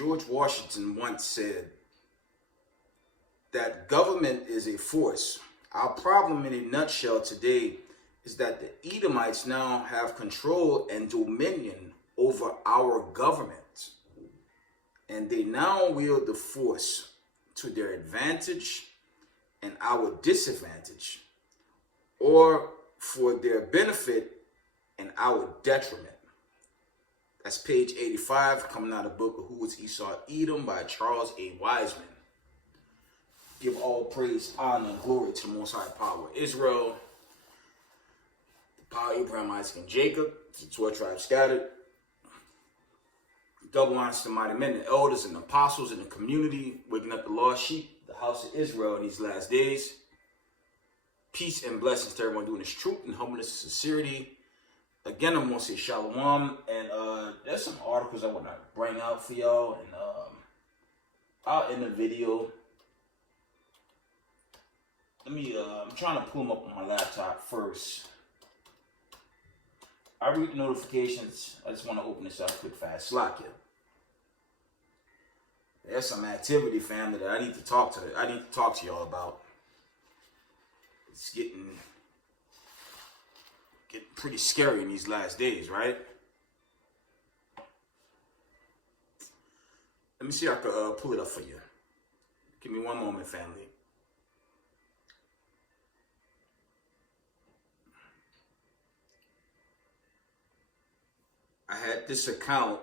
George Washington once said that government is a force. Our problem in a nutshell today is that the Edomites now have control and dominion over our government. And they now wield the force to their advantage and our disadvantage, or for their benefit and our detriment. That's page 85, coming out of the book of Who is Esau Edom by Charles A. Wiseman. Give all praise, honor, and glory to the Most High Power of Israel, the power of Abraham, Isaac, and Jacob, the 12 tribes scattered. Double honors to the mighty men, the elders, and the apostles in the community, waking up the lost sheep, the house of Israel in these last days. Peace and blessings to everyone doing this truth and humbleness and sincerity. Again, I'm going to say shalom, and there's some articles I want to bring out for y'all, and I'll end the video. I'm trying to pull them up on my laptop first. I read the notifications. I just want to open this up quick, fast. Slack it. There's some activity, family, that I need to talk to y'all about. It's getting pretty scary in these last days, right? Let me see if I can pull it up for you. Give me one moment, family. I had this account.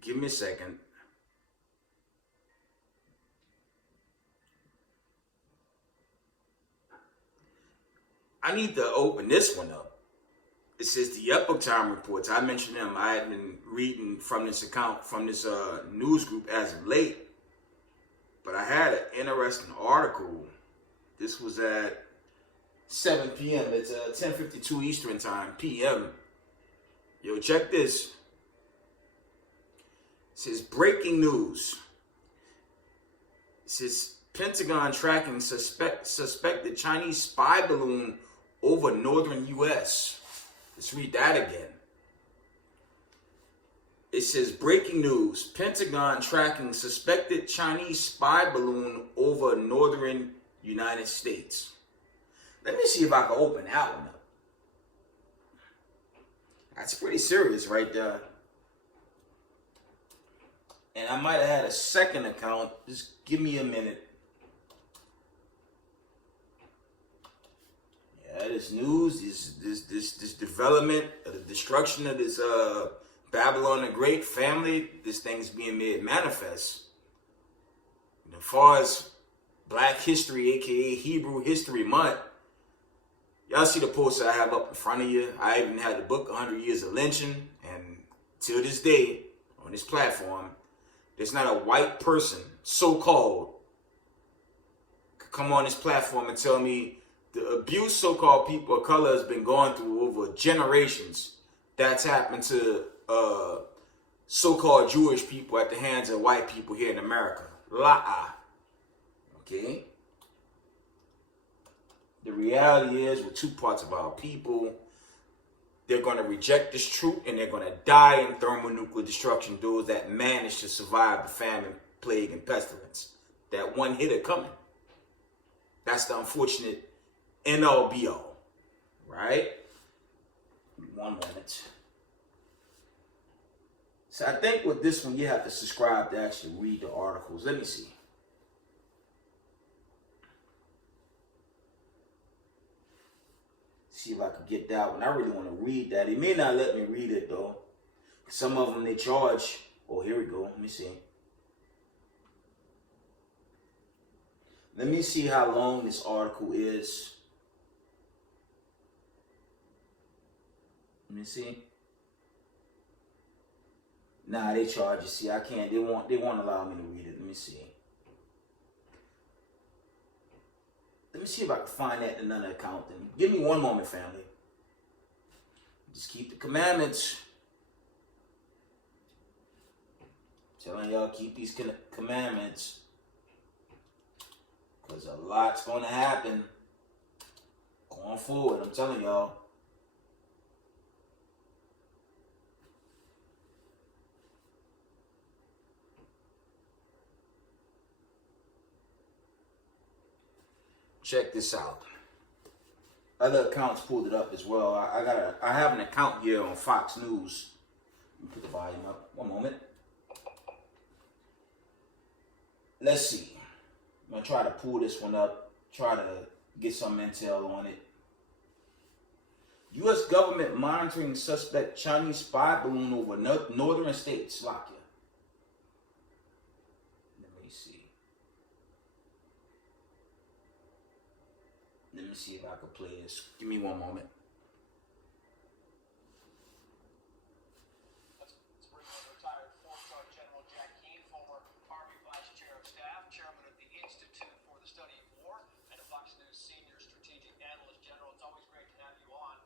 Give me a second. I need to open this one up. It says the Epoch Time reports. I mentioned them. I had been reading from this account, from this news group as of late. But I had an interesting article. This was at 7 p.m. It's 10:52 Eastern Time, p.m. Yo, check this. It says breaking news. It says Pentagon tracking suspected Chinese spy balloon over northern U.S. Let's read that again. It says breaking news. Pentagon tracking suspected Chinese spy balloon over northern United States. Let me see if I can open that one up. That's pretty serious right there. And I might have had a second account. Just give me a minute. Yeah, this news, this development of the destruction of this Babylon the Great family, this thing's being made manifest. And as far as Black History, aka Hebrew History Month, y'all see the poster I have up in front of you. I even had the book 100 Years of Lynching, and till this day, on this platform, there's not a white person, so-called, could come on this platform and tell me the abuse so-called people of color has been going through over generations. That's happened to so-called Jewish people at the hands of white people here in America. La-ah. Okay? The reality is, with two parts of our people, they're going to reject this truth and they're going to die in thermonuclear destruction, those that manage to survive the famine, plague, and pestilence. That one hitter coming. That's the unfortunate NLBO, right? One moment. So I think with this one, you have to subscribe to actually read the articles. Let me see. See if I can get that one. I really want to read that. He may not let me read it, though. Some of them, they charge. Oh, here we go. Let me see. Let me see how long this article is. Let me see. Nah, they charge. You see, I can't. They won't allow me to read it. Let me see. Let me see if I can find that in another account. Then give me one moment, family. Just keep the commandments. I'm telling y'all, keep these commandments, because a lot's going to happen going forward. I'm telling y'all. Check this out. Other accounts pulled it up as well. I have an account here on Fox News. Let me put the volume up. One moment. Let's see. I'm gonna try to pull this one up. Try to get some intel on it. U.S. government monitoring suspect Chinese spy balloon over northern states, Slovakia. Let me see. Let me see if I can play this. Give me one moment. Let's bring on retired four-star General Jack Keane, former Army Vice Chair of Staff, Chairman of the Institute for the Study of War, and a Fox News Senior Strategic Analyst. General, it's always great to have you on.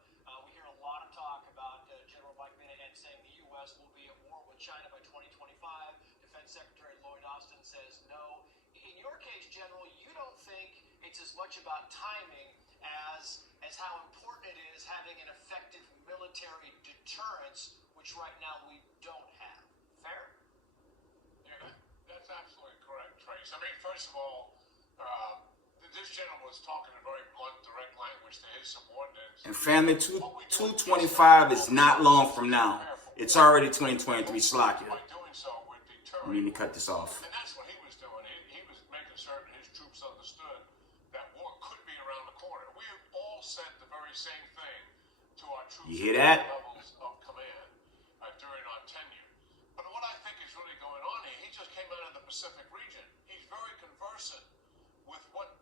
We hear a lot of talk about General Mike Minihan saying the U.S. will be at war with China by 2025. Defense Secretary Lloyd Austin says no. In your case, General, you don't think it's as much about timing as how important it is having an effective military deterrence, which right now we don't have. Fair? Yeah, that's absolutely correct, Trace. I mean, first of all, this general was talking in very blunt, direct language to his subordinates. And family, 225 is not long from now. It's already 2023 Slovakia. By doing so, we're deterring. We need to cut this off. And that's what he was doing. He was making certain his troops understood that war could be around the corner. We have all said the very same thing to our troops. You hear that? Levels of command during our tenure. But what I think is really going on here, he just came out of the Pacific region. He's very conversant with what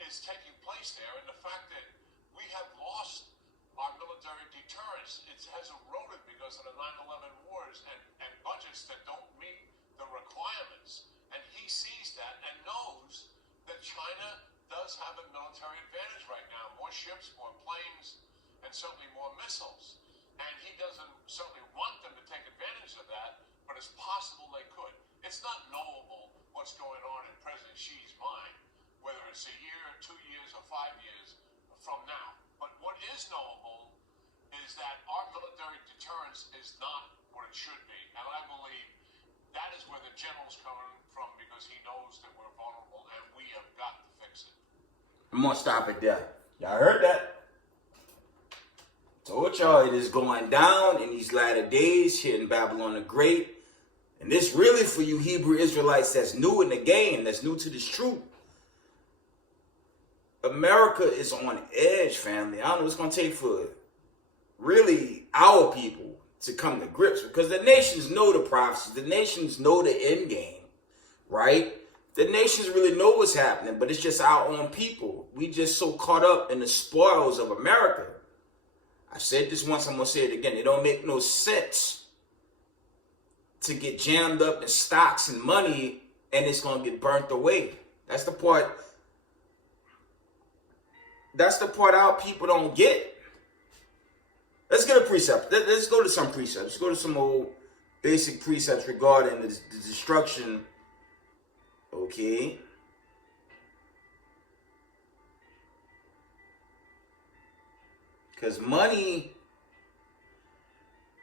is taking place there, and the fact that we have lost our military deterrence. It has eroded because of the 9/11 wars and budgets that don't meet the requirements. And he sees that and knows that China does have a military advantage right now. More ships, more planes, and certainly more missiles. And he doesn't certainly want them to take advantage of that, but it's possible they could. It's not knowable what's going on in President Xi's mind, whether it's a year, 2 years, or 5 years from now. But what is knowable is that our military deterrence is not what it should be. And I believe that is where the general's coming from, because he knows that we're vulnerable and we have got to fix it. I'm going to stop it there. Y'all heard that? Told y'all it is going down in these latter days here in Babylon the Great. And this really for you Hebrew Israelites that's new in the game, that's new to this truth. America is on edge, family. I don't know what's going to take for really our people to come to grips, because the nations know the prophecies. The nations know the end game, right? The nations really know what's happening, but it's just our own people. We just so caught up in the spoils of America. I said this once, I'm going to say it again. It don't make no sense to get jammed up in stocks and money and it's going to get burnt away. That's the part our people don't get. Let's get a precept. Let's go to some precepts. Let's go to some old basic precepts regarding the destruction. Okay. Because money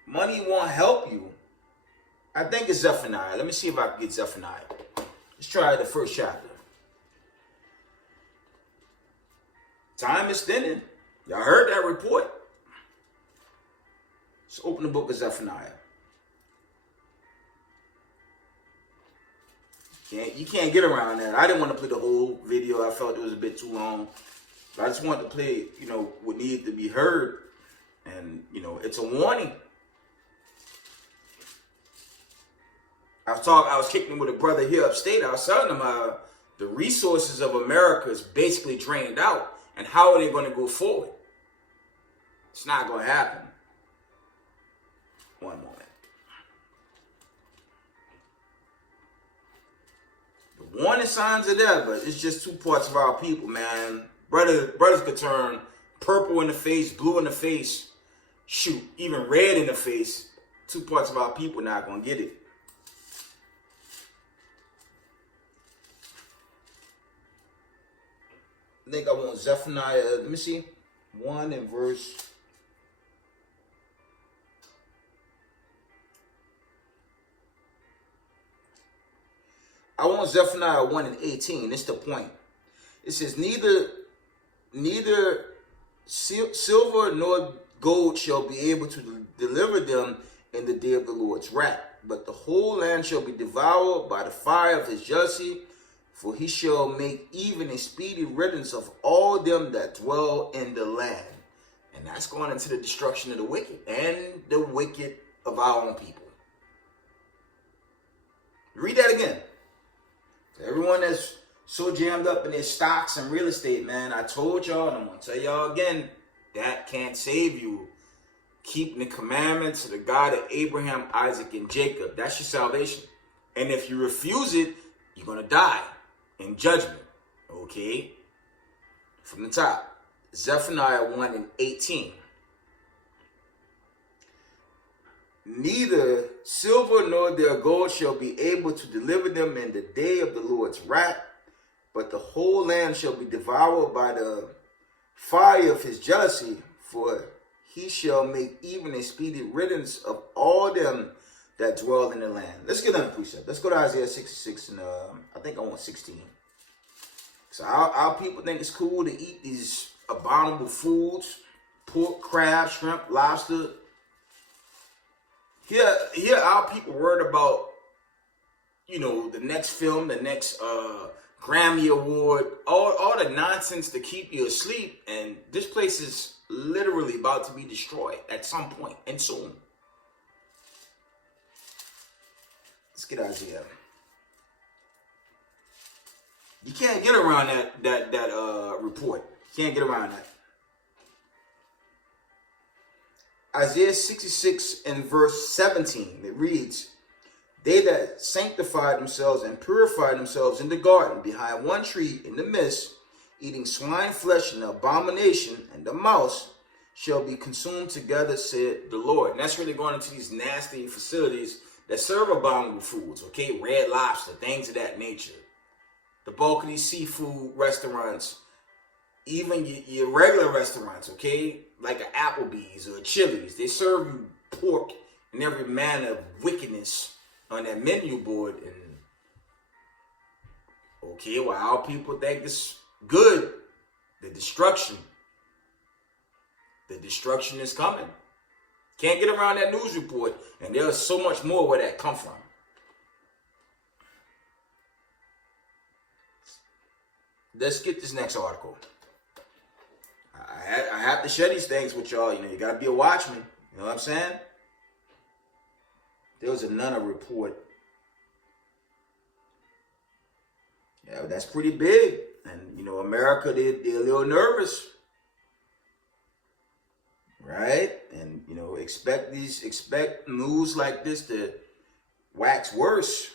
won't help you. I think it's Zephaniah. Let me see if I can get Zephaniah. Let's try the first chapter. Time is thinning. Y'all heard that report? Let's open the book of Zephaniah. You can't get around that. I didn't want to play the whole video. I felt it was a bit too long. But I just wanted to play, what needed to be heard. And, it's a warning. I was kicking with a brother here upstate. I was telling him the resources of America is basically drained out. And how are they going to go forward? It's not going to happen. One moment. The warning signs are there, but it's just two parts of our people, man. Brothers could turn purple in the face, blue in the face, shoot, even red in the face. Two parts of our people not going to get it. I think I want Zephaniah, let me see, 1 and verse. I want Zephaniah 1 and 18. It's the point. It says, neither neither silver nor gold shall be able to deliver them in the day of the Lord's wrath. But the whole land shall be devoured by the fire of his jealousy, for he shall make even a speedy riddance of all them that dwell in the land. And that's going into the destruction of the wicked and the wicked of our own people. Read that again. Everyone that's so jammed up in their stocks and real estate, man, I told y'all, and I'm going to tell y'all again, that can't save you. Keeping the commandments of the God of Abraham, Isaac, and Jacob. That's your salvation. And if you refuse it, you're going to die in judgment. Okay? From the top. Zephaniah 1:18. Neither silver nor their gold shall be able to deliver them in the day of the Lord's wrath, but the whole land shall be devoured by the fire of his jealousy, for he shall make even a speedy riddance of all them that dwell in the land. Let's get on the precept. Let's go to Isaiah 66 and I think I want 16. So our people think it's cool to eat these abominable foods, pork, crab, shrimp, lobster. Here our people worried about, you know, the next film, the next Grammy Award, all the nonsense to keep you asleep. And this place is literally about to be destroyed at some point and soon. Let's get Isaiah. You can't get around that report. You can't get around that. Isaiah 66 and verse 17, it reads, they that sanctified themselves and purified themselves in the garden behind one tree in the midst, eating swine flesh and abomination, and the mouse shall be consumed together, said the Lord. And that's really going into these nasty facilities that serve abominable foods, okay? Red Lobster, things of that nature. The bulk of these seafood restaurants, even your regular restaurants, okay? Like an Applebee's or a Chili's, they serve you pork and every manner of wickedness on that menu board. And okay, well, our people think it's good. The destruction is coming. Can't get around that news report, and there's so much more where that come from. Let's get this next article. I have to share these things with y'all. You know, you got to be a watchman. You know what I'm saying? There was another report. Yeah, that's pretty big. And, you know, America, they're a little nervous. Right? And, you know, expect news like this to wax worse.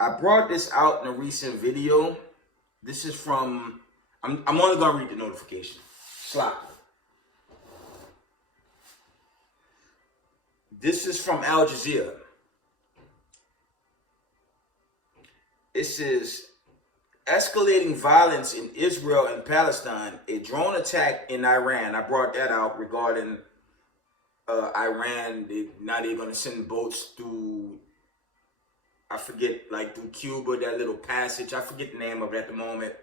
I brought this out in a recent video. This is from, I'm only going to read the notification. Slap. This is from Al Jazeera. It says, escalating violence in Israel and Palestine, a drone attack in Iran. I brought that out regarding Iran. Now they're going to send boats through, I forget, like through Cuba, that little passage. I forget the name of it at the moment.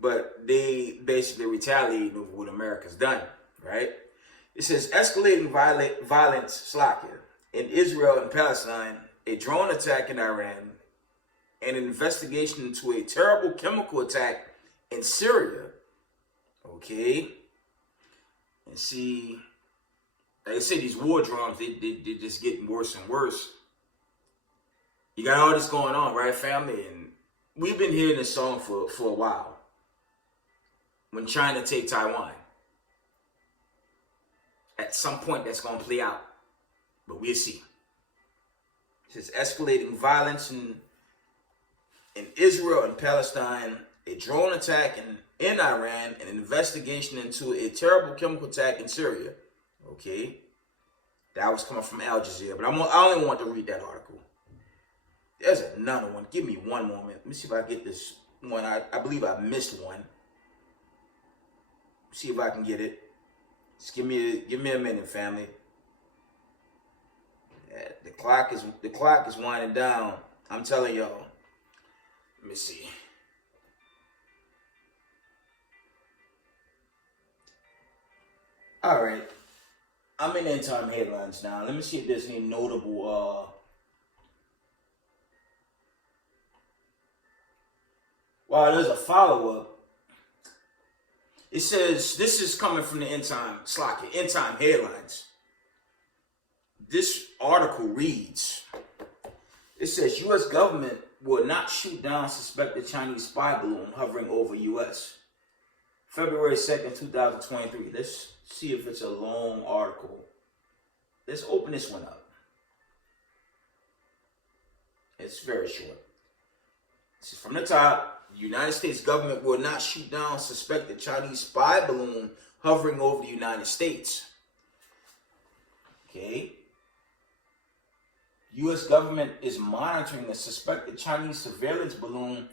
But they basically retaliate over what America's done, right? It says, escalating violence in Israel and Palestine, a drone attack in Iran, and an investigation into a terrible chemical attack in Syria. Okay? And see, like I said, these war drones, they're just getting worse and worse. You got all this going on, right, family? And we've been hearing this song for a while. When China take Taiwan. At some point, that's going to play out. But we'll see. It says, escalating violence in Israel and Palestine, a drone attack in Iran, and an investigation into a terrible chemical attack in Syria. Okay? That was coming from Al Jazeera. But I only want to read that article. There's another one. Give me one moment. Let me see if I get this one. I believe I missed one. See if I can get it. Just give me a minute, family. Yeah, the clock is winding down. I'm telling y'all. Let me see. All right. I'm in end time headlines now. Let me see if there's any notable. Wow, there's a follow up. It says this is coming from the end time Slocky, end time headlines. This article reads: it says U.S. government will not shoot down suspected Chinese spy balloon hovering over U.S. February 2nd, 2023. Let's see if it's a long article. Let's open this one up. It's very short. This is from the top. The United States government will not shoot down suspected Chinese spy balloon hovering over the United States. Okay. U.S. government is monitoring a suspected Chinese surveillance balloon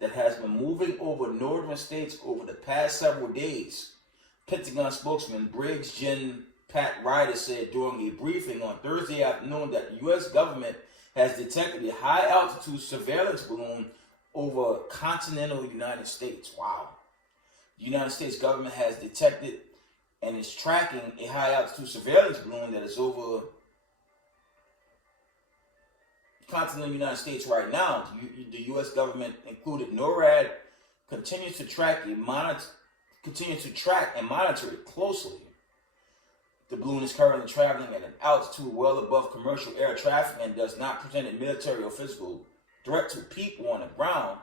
that has been moving over northern states over the past several days. Pentagon spokesman Briggs Gen Pat Ryder said during a briefing on Thursday afternoon that the U.S. government has detected a high-altitude surveillance balloon over continental United States. Wow. The United States government has detected and is tracking a high-altitude surveillance balloon that is over continental United States right now. The U.S. government, included NORAD, continues to track and monitor it closely. The balloon is currently traveling at an altitude well above commercial air traffic and does not present a military or physical threat to people on the ground.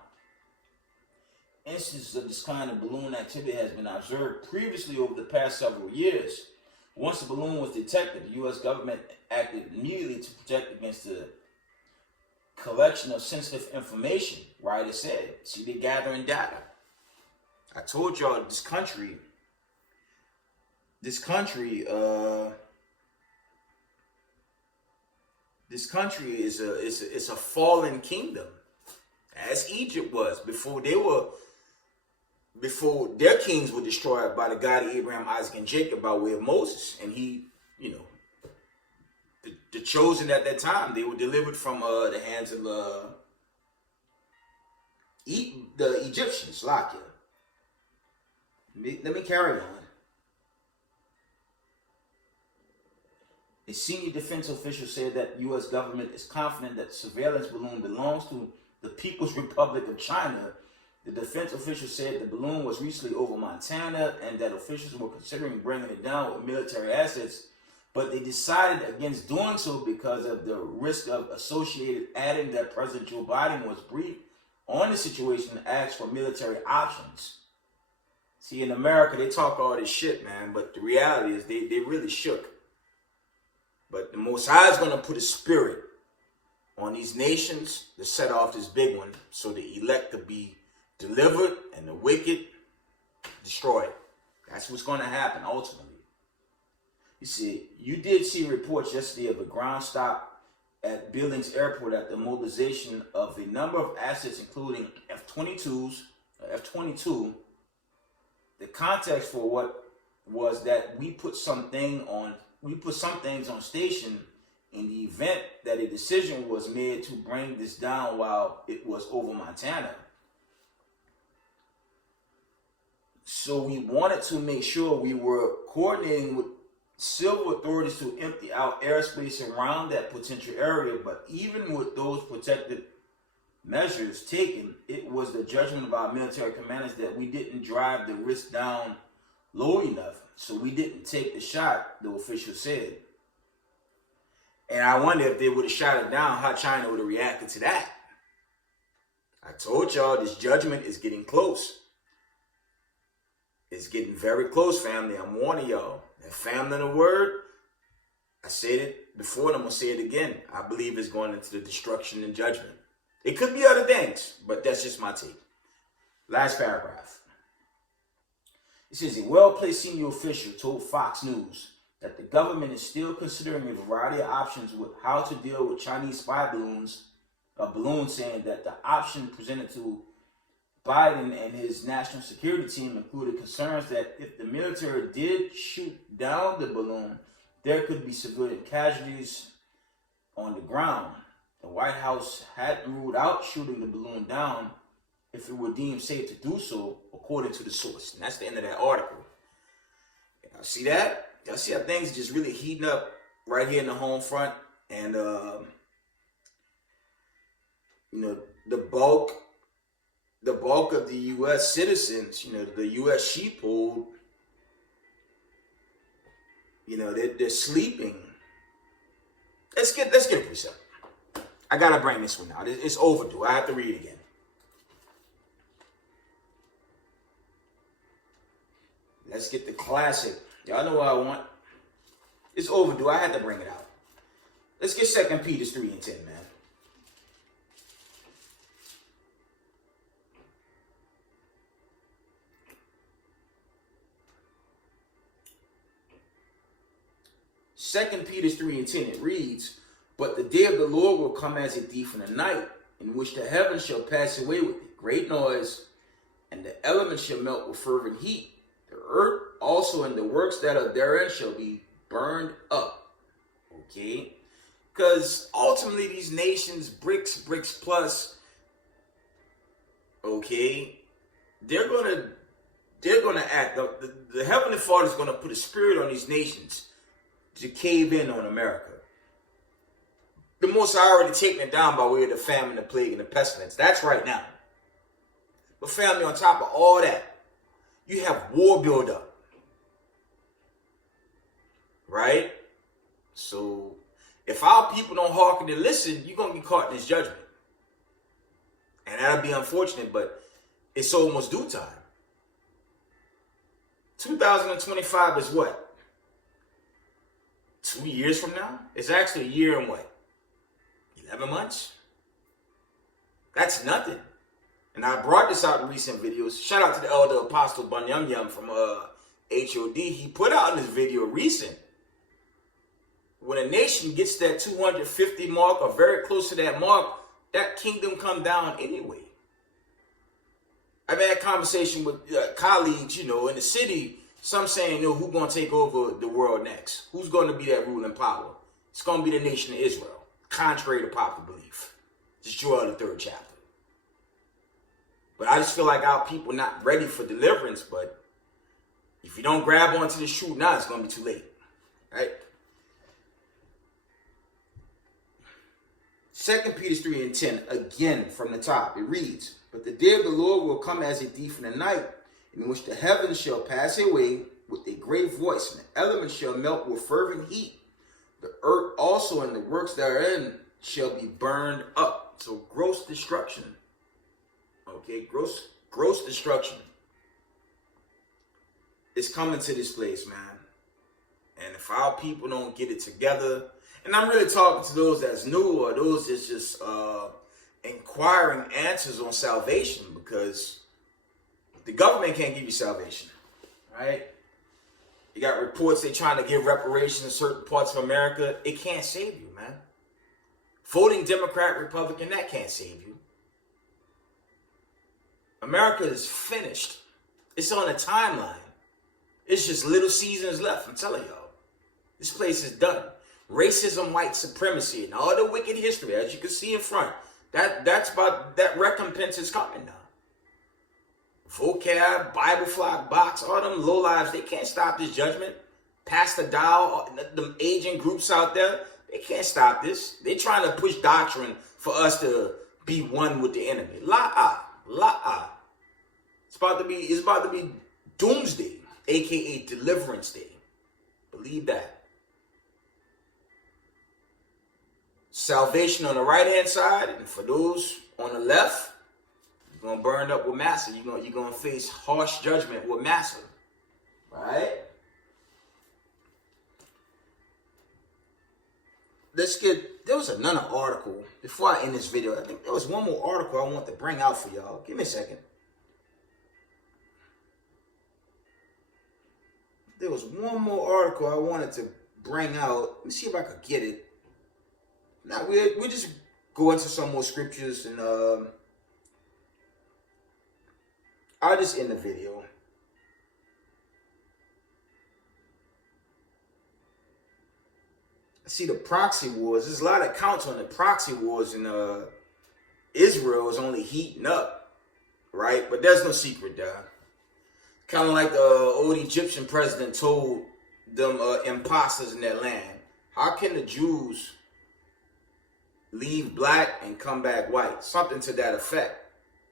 Instances of this kind of balloon activity has been observed previously over the past several years. Once the balloon was detected, the U.S. government acted immediately to protect against the collection of sensitive information, Ryder said. See, they're gathering data. I told y'all this country is a fallen kingdom, as Egypt was before their kings were destroyed by the God of Abraham, Isaac, and Jacob by way of Moses. And he, the chosen at that time, they were delivered from the hands of the Egyptians. Lakia. Let me carry on. A senior defense official said that the U.S. government is confident that the surveillance balloon belongs to the People's Republic of China. The defense official said the balloon was recently over Montana and that officials were considering bringing it down with military assets, but they decided against doing so because of the risk of associated, adding that President Joe Biden was briefed on the situation and asked for military options. See, in America, they talk all this shit, man, but the reality is they really shook. But the Most High is going to put a spirit on these nations to set off this big one so the elect could be delivered and the wicked destroyed. That's what's going to happen ultimately. You see, you did see reports yesterday of a ground stop at Billings Airport at the mobilization of a number of assets, including F-22. The context for what was that we put some things on station in the event that a decision was made to bring this down while it was over Montana. So we wanted to make sure we were coordinating with civil authorities to empty out airspace around that potential area. But even with those protective measures taken, it was the judgment of our military commanders that we didn't drive the risk down low enough. So we didn't take the shot, the official said. And I wonder if they would have shot it down, how China would have reacted to that. I told y'all this judgment is getting close. It's getting very close, family. I'm warning y'all. That family in the word, I said it before and I'm going to say it again. I believe it's going into the destruction and judgment. It could be other things, but that's just my take. Last paragraph. It says a well-placed senior official told Fox News that the government is still considering a variety of options with how to deal with Chinese spy balloons, a balloon saying that the option presented to Biden and his national security team included concerns that if the military did shoot down the balloon, there could be civilian casualties on the ground. The White House hadn't ruled out shooting the balloon down if it were deemed safe to do so, according to the source. And that's the end of that article. See that? Y'all see how things are just really heating up right here in the home front? And, you know, the bulk of the U.S. citizens, you know, the U.S. sheepfold, you know, they're sleeping. Let's get a precept. I gotta bring this one out. It's overdue. I have to read it again. Let's get the classic. Y'all know what I want. It's overdue. I had to bring it out. Let's get 2 Peter 3 and 10, man. Second Peter 3 and 10, it reads, "But the day of the Lord will come as a thief in the night, in which the heavens shall pass away with a great noise, and the elements shall melt with fervent heat. The earth also and the works that are therein shall be burned up." Okay? Because ultimately these nations, BRICS plus, okay, they're gonna act. The Heavenly Father is gonna put a spirit on these nations to cave in on America. The Most High already taken it down by way of the famine, the plague, and the pestilence. That's right now. But family, on top of all that, you have war buildup. Right? So, if our people don't hearken and listen, you're going to get caught in this judgment. And that'll be unfortunate, but it's almost due time. 2025 is what? 2 years from now? It's actually a year and what? 11 months? That's nothing. And I brought this out in recent videos. Shout out to the elder Apostle Bunyam Yum from HOD. He put out in this video recent. When a nation gets that 250 mark or very close to that mark, that kingdom come down anyway. I've had a conversation with colleagues, you know, in the city. Some saying, you know, who's going to take over the world next? Who's going to be that ruling power? It's going to be the nation of Israel, contrary to popular belief. It's Joel, the 3rd chapter. But I just feel like our people not ready for deliverance. But if you don't grab onto the truth now, it's going to be too late. Right? 2 Peter 3 and 10, again from the top, it reads, "But the day of the Lord will come as a thief in the night, in which the heavens shall pass away with a great voice, and the elements shall melt with fervent heat. The earth also and the works therein shall be burned up." So gross destruction. Okay, gross destruction is coming to this place, man. And if our people don't get it together, and I'm really talking to those that's new or those that's just inquiring answers on salvation, because the government can't give you salvation, right? You got reports they're trying to give reparations in certain parts of America. It can't save you, man. Voting Democrat, Republican, that can't save you. America is finished. It's on a timeline. It's just little seasons left. I'm telling y'all. This place is done. Racism, white supremacy, and all the wicked history, as you can see in front, that recompense is coming now. Vocab, Bible flock, box, all them lowlives, they can't stop this judgment. Pastor Dow, them agent groups out there, they can't stop this. They're trying to push doctrine for us to be one with the enemy. La-ah. It's about to be doomsday, aka deliverance day. Believe that. Salvation on the right-hand side, and for those on the left, you're going to burn up with massa. You're going to face harsh judgment with massa. Right? There was another article, before I end this video, I think there was one more article I want to bring out for y'all. Give me a second. There was one more article I wanted to bring out. Let me see if I could get it. Now, we'll just go into some more scriptures, and I'll just end the video. See, the proxy wars, there's a lot of accounts on the proxy wars, and Israel is only heating up, right? But there's no secret there. Kind of like the old Egyptian president told them imposters in that land. How can the Jews leave black and come back white? Something to that effect.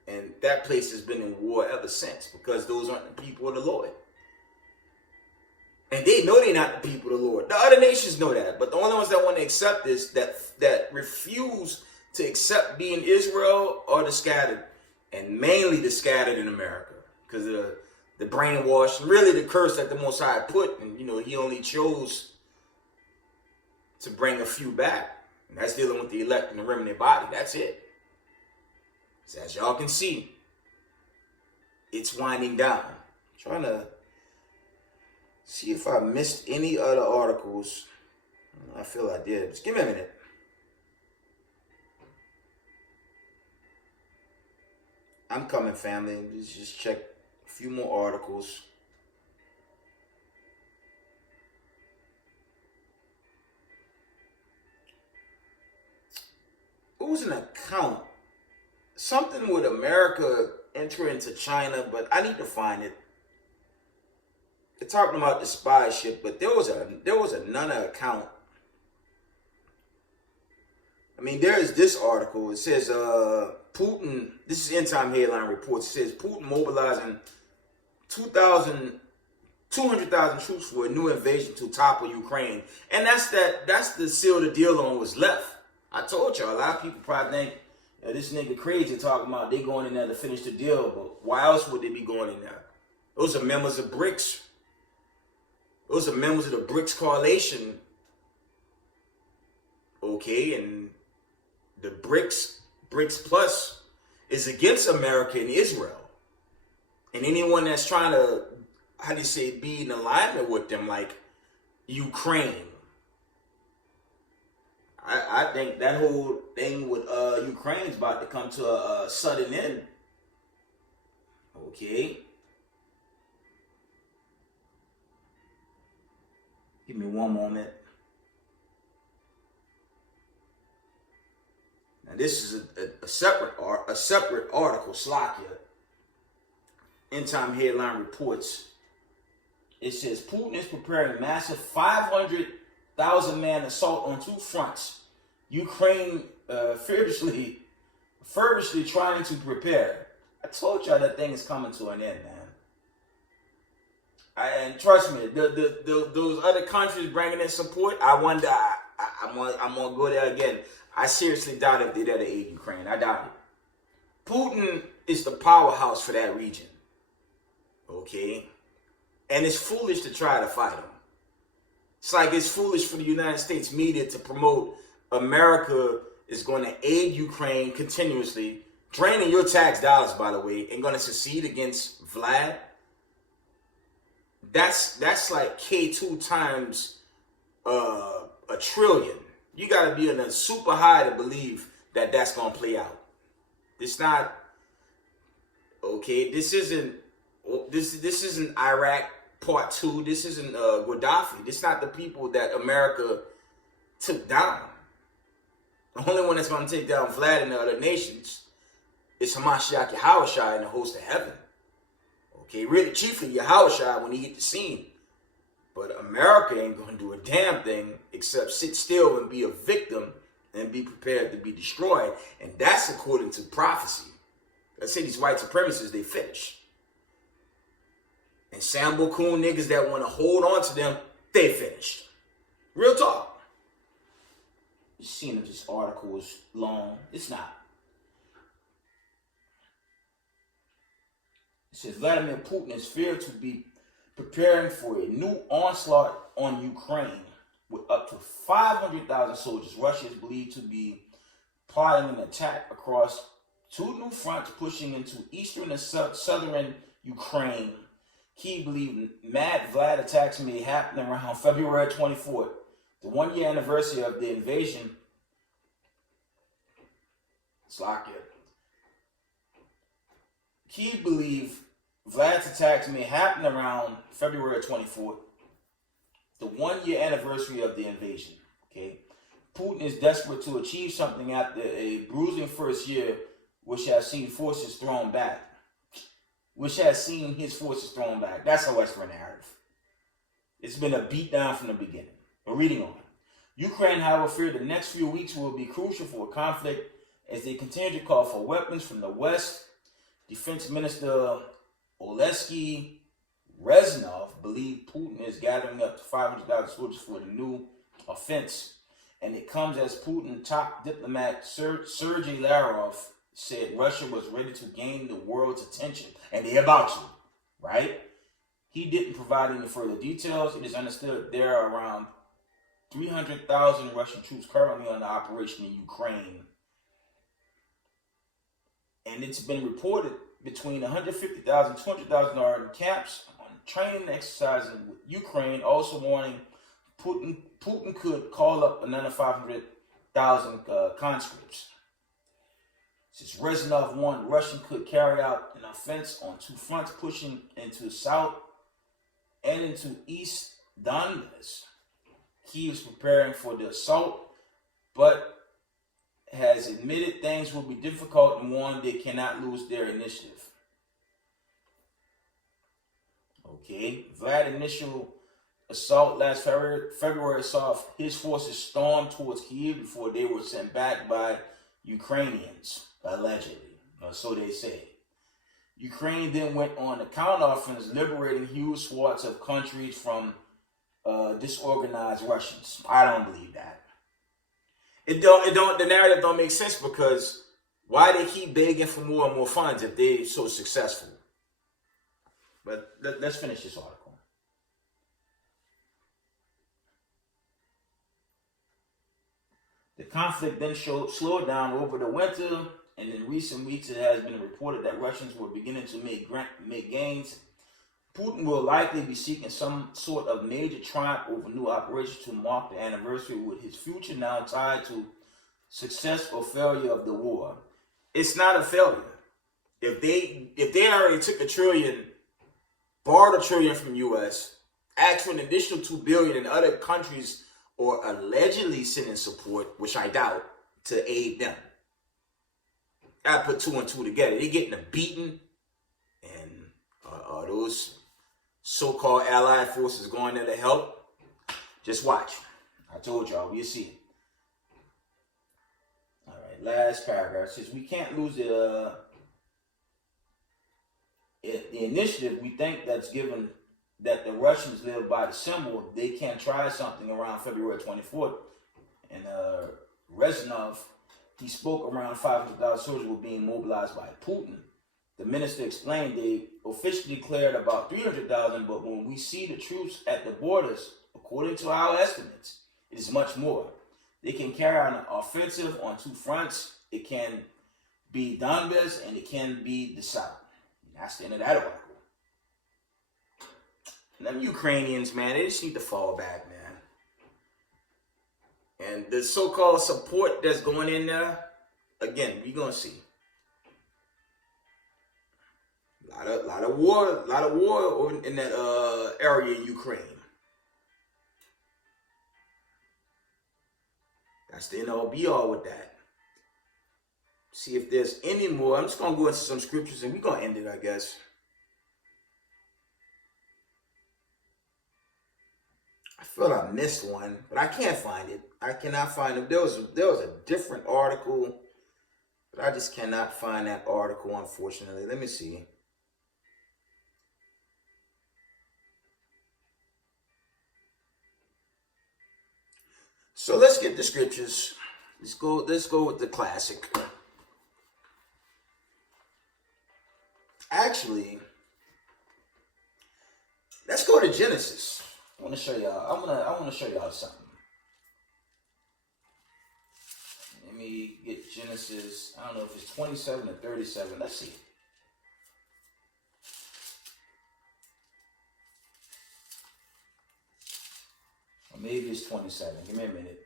And that place has been in war ever since, because those aren't the people of the Lord. And they know they're not the people of the Lord. The other nations know that. But the only ones that want to accept this, that refuse to accept being Israel, are the scattered. And mainly the scattered in America. Because of the brainwash, and really the curse that the Most High put. And, you know, he only chose to bring a few back. And that's dealing with the elect and the remnant body. That's it. So as y'all can see, it's winding down. I'm trying to see if I missed any other articles. I feel I did. Just give me a minute. I'm coming, family. Let's just check a few more articles. It was an account. Something with America entering into China, but I need to find it. They're talking about the spy ship, but there was another account. I mean, there is this article. It says Putin. This is End Time Headline Reports. It says Putin mobilizing 200,000 troops for a new invasion to topple Ukraine, and that's the seal the deal on what's left. I told y'all, a lot of people probably think, this nigga crazy talking about they going in there to finish the deal, but why else would they be going in there? Those are members of BRICS. Those are members of the BRICS coalition. Okay, and the BRICS Plus is against America and Israel. And anyone that's trying to, be in alignment with them, like Ukraine. I think that whole thing with Ukraine's about to come to a sudden end. Okay. Give me one moment. Now this is a separate article, Slakia. End Time Headline Reports. It says Putin is preparing massive 500,000 man assault on two fronts. Ukraine feverishly trying to prepare. I told y'all that thing is coming to an end, man. And trust me, those other countries bringing in support, I wonder, I'm gonna go there again. I seriously doubt if they're there to aid Ukraine. I doubt it. Putin is the powerhouse for that region. Okay? And it's foolish to try to fight him. It's like it's foolish for the United States media to promote America is going to aid Ukraine continuously, draining your tax dollars, by the way, and going to secede against Vlad. That's like K2 times a trillion. You got to be in a super high to believe that that's going to play out. It's not, okay, this isn't Iraq Part 2. This isn't Gaddafi. This is not the people that America took down. The only one that's going to take down Vlad and the other nations is Hamashiach Yahushua and the host of heaven. Okay, really, chiefly Yahushua when he hit the scene. But America ain't going to do a damn thing except sit still and be a victim and be prepared to be destroyed. And that's according to prophecy. Let's say these white supremacists, they finish. And Sambo Coon niggas that want to hold on to them, they finished. Real talk. You seen if this article is long. It's not. It says Vladimir Putin is feared to be preparing for a new onslaught on Ukraine with up to 500,000 soldiers. Russia is believed to be plotting an attack across two new fronts, pushing into eastern and southern Ukraine. Kyiv believe Mad Vlad attacks may happen around February 24th, the 1-year anniversary of the invasion. Slovakia. Kyiv believe Vlad's attacks may happen around February 24th, the 1-year anniversary of the invasion. Okay, Putin is desperate to achieve something after a bruising first year, which has seen forces thrown back. Which has seen his forces thrown back. That's a Western narrative. It's been a beatdown from the beginning. But reading on. Ukraine, however, feared the next few weeks will be crucial for a conflict as they continue to call for weapons from the West. Defense Minister Oleksiy Reznov believed Putin is gathering up to 500,000 soldiers for the new offense. And it comes as Putin top diplomat Sergei Lavrov said Russia was ready to gain the world's attention. And they're about to, right? He didn't provide any further details. It is understood there are around 300,000 Russian troops currently under operation in Ukraine. And it's been reported between 150,000 and 200,000 are in camps on training and exercising with Ukraine, also warning Putin could call up another 500,000 conscripts. Since Reznov warned Russia could carry out an offense on two fronts, pushing into south and into East Donbass. Kyiv is preparing for the assault, but has admitted things will be difficult and warned they cannot lose their initiative. Okay, Vlad's initial assault last February saw his forces storm towards Kyiv before they were sent back by Ukrainians, allegedly, or so they say. Ukraine then went on a counteroffensive, liberating huge swaths of countries from disorganized Russians. I don't believe that. The narrative don't make sense, because why they keep begging for more and more funds if they're so successful? But let's finish this article. The conflict then slowed down over the winter, and in recent weeks it has been reported that Russians were beginning to make gains. Putin will likely be seeking some sort of major triumph over new operations to mark the anniversary, with his future now tied to success or failure of the war. It's not a failure. If they already took $1 trillion, borrowed $1 trillion from the U.S., asked for an additional $2 billion, and other countries are allegedly sending support, which I doubt, to aid them. I put 2 and 2 together. They're getting a beating, and those so-called allied forces going there to help. Just watch. I told y'all, we'll see it. All right, last paragraph says, we can't lose the initiative. We think that's given that the Russians live by the symbol. They can try something around February 24th. And Reznov, he spoke around 500,000 soldiers were being mobilized by Putin. The minister explained they officially declared about 300,000, but when we see the troops at the borders, according to our estimates, it is much more. They can carry out an offensive on two fronts. It can be Donbass and it can be the south. That's the end of that article. And them Ukrainians, man, they just need to fall back, man. And the so-called support that's going in there, again, we're going to see. A lot of war in that area in Ukraine. That's the end all be all with that. See if there's any more. I'm just going to go into some scriptures and we're going to end it, I guess. I feel I missed one, but I can't find it. I cannot find it. There was a different article, but I just cannot find that article, unfortunately. Let me see. So let's get the scriptures. Let's go with the classic. Actually, let's go to Genesis. I want to show y'all. I want to show y'all something. Let me get Genesis. I don't know if it's 27 or 37. Let's see. Or maybe it's 27. Give me a minute.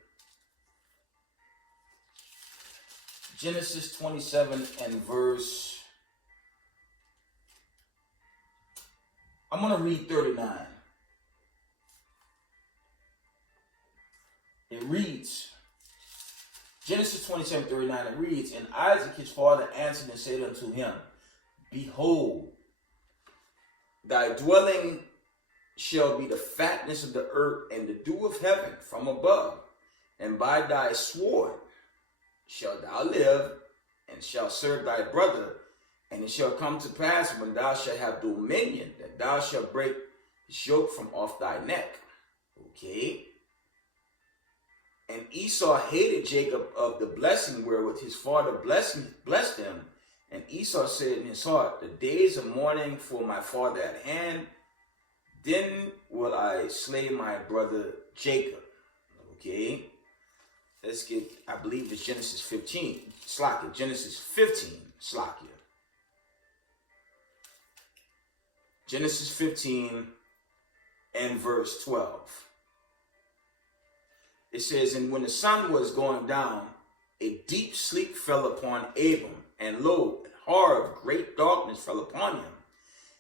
Genesis 27 and verse. I'm going to read 39. It reads, Genesis 27:39, it reads, and Isaac his father answered and said unto him, behold, thy dwelling shall be the fatness of the earth and the dew of heaven from above. And by thy sword shalt thou live, and shalt serve thy brother. And it shall come to pass, when thou shalt have dominion, that thou shalt break his yoke from off thy neck. Okay. And Esau hated Jacob of the blessing wherewith his father blessed him. And Esau said in his heart, the days of mourning for my father at hand, then will I slay my brother Jacob. Okay. Let's get, I believe it's Genesis 15. Slakia. Genesis 15. Slakia. Genesis 15 and verse 12. It says, and when the sun was going down, a deep sleep fell upon Abram, and lo, a horror of great darkness fell upon him.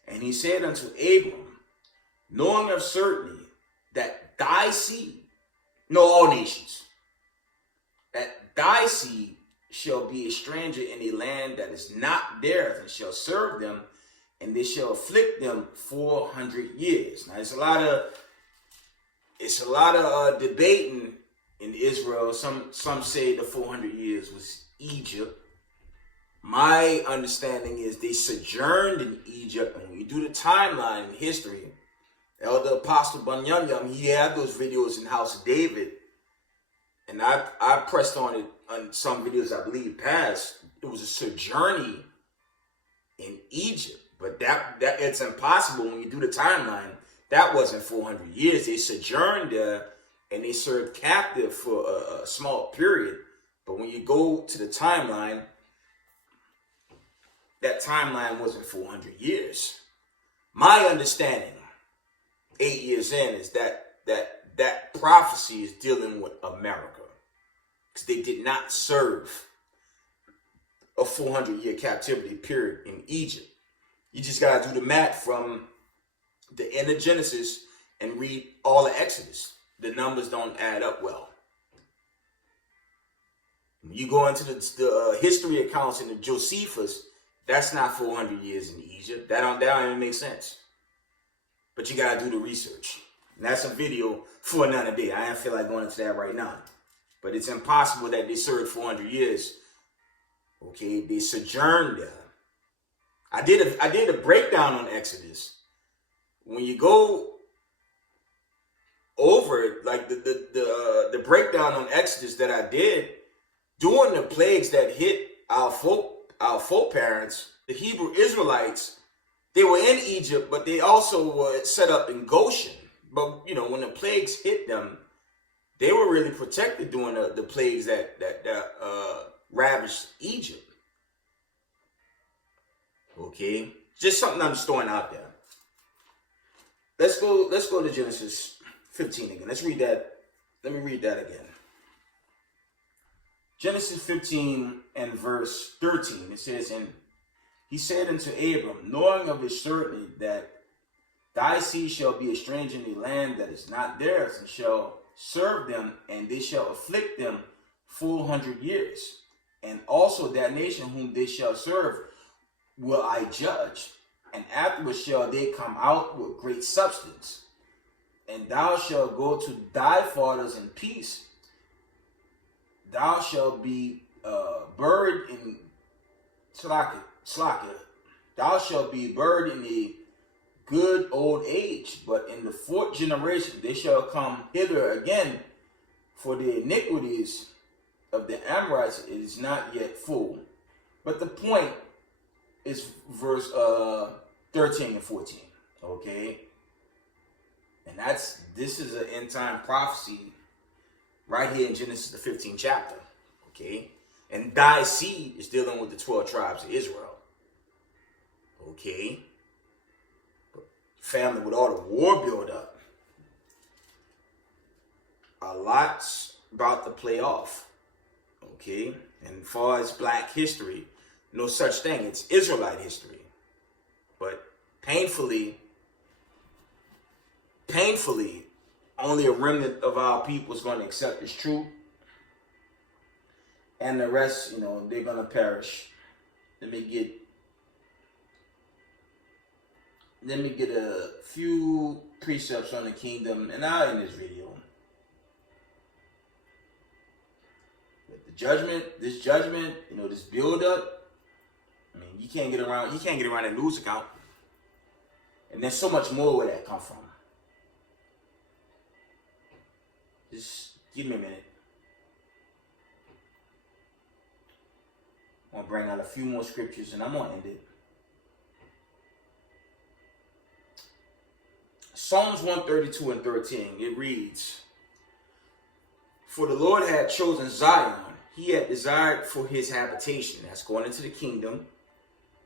And he said unto Abram, knowing of certainty that thy seed, know all nations, that thy seed shall be a stranger in a land that is not theirs, and shall serve them, and they shall afflict them 400 years. Now, it's a lot of debating in Israel. Some say the 400 years was Egypt. My understanding is they sojourned in Egypt, and when you do the timeline in history, Elder Apostle Banyam, he had those videos in House of David, and I pressed on it on some videos I believe past. It was a sojourning in Egypt, but that it's impossible when you do the timeline. That wasn't 400 years. They sojourned there and they served captive for a small period. But when you go to the timeline, that timeline wasn't 400 years. My understanding, 8 years in, is that prophecy is dealing with America, because they did not serve a 400-year captivity period in Egypt. You just got to do the math from the end of Genesis and read all of Exodus. The numbers don't add up well. You go into the history accounts in the Josephus, that's not 400 years in Egypt. That don't even make sense. But you got to do the research. And that's a video for another day. I don't feel like going into that right now. But it's impossible that they served 400 years. Okay, they sojourned there. I did a breakdown on Exodus. When you go over it, like the breakdown on Exodus that I did, during the plagues that hit our foreparents, the Hebrew Israelites, they were in Egypt, but they also were set up in Goshen. But you know, when the plagues hit them, they were really protected during the plagues that ravaged Egypt. Okay, just something I'm just throwing out there. Let's go to Genesis 15 again. Let's read that. Let me read that again. Genesis 15 and verse 13. It says, and he said unto Abram, knowing of his certainty that thy seed shall be a stranger in a land that is not theirs, and shall serve them, and they shall afflict them 400 years. And also that nation whom they shall serve will I judge, and afterwards shall they come out with great substance. And thou shalt go to thy fathers in peace. Thou shalt be buried in Slakia. Thou shalt be buried in a good old age, but in the fourth generation they shall come hither again, for the iniquities of the Amorites is not yet full. But the point is verse 13 and 14. Okay? And this is an end time prophecy right here in Genesis the 15th chapter. Okay? And thy seed is dealing with the 12 tribes of Israel. Okay? Family, with all the war build up, a lot's about to play off. Okay? And as far as black history, no such thing. It's Israelite history. But painfully, only a remnant of our people is going to accept this truth. And the rest, they're going to perish. Let me get let me get a few precepts on the kingdom, and I'll end this video. But this judgment, this build up. I mean, you can't get around that news account. And there's so much more where that come from. Just give me a minute. I'm gonna bring out a few more scriptures, and I'm gonna end it. Psalms 132 and 13, it reads, "For the Lord had chosen Zion, he had desired for his habitation." That's going into the kingdom.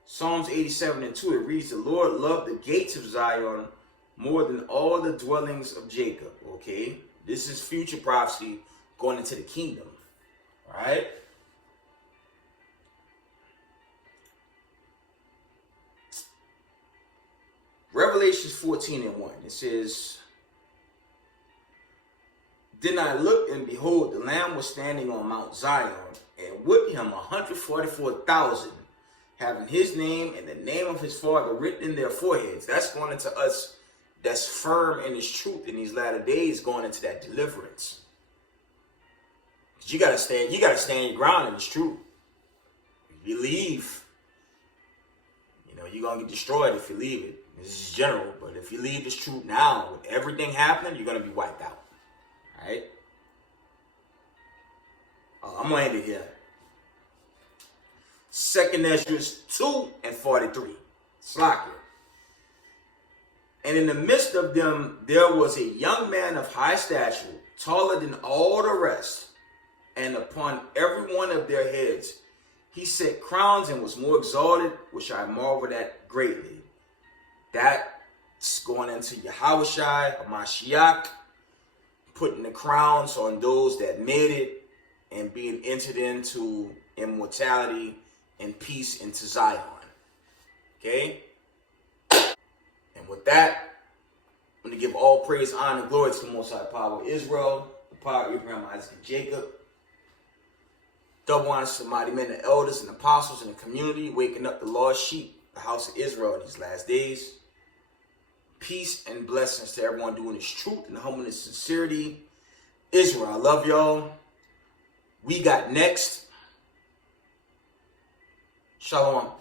Psalms 87 and 2, it reads, "The Lord loved the gates of Zion more than all the dwellings of Jacob." Okay, this is future prophecy going into the kingdom. All right. Revelations 14 and 1, it says, "Then I looked, and behold, the Lamb was standing on Mount Zion, and with him 144,000, having his name and the name of his Father written in their foreheads." That's going into us that's firm in his truth in these latter days, going into that deliverance. Because you gotta stand your ground in this truth. If you leave, you're gonna get destroyed if you leave it. This is general, but if you leave this truth now, with everything happening, you're gonna be wiped out. Alright? I'm gonna end it here. 2 Ezra 2 and 43. Slacker. "And in the midst of them there was a young man of high stature, taller than all the rest, and upon every one of their heads he set crowns and was more exalted, which I marveled at greatly." That's going into Yahushua, or Mashiach, putting the crowns on those that made it and being entered into immortality and peace into Zion. Okay? And with that, I'm going to give all praise, honor, and glory to the Most High Power of Israel, the power of Abraham, Isaac, and Jacob. Double honors to the mighty men, the elders, and apostles in the community, waking up the lost sheep, the house of Israel, in these last days. Peace and blessings to everyone doing this truth and humbleness and sincerity. Israel, I love y'all. We got next. Shalom.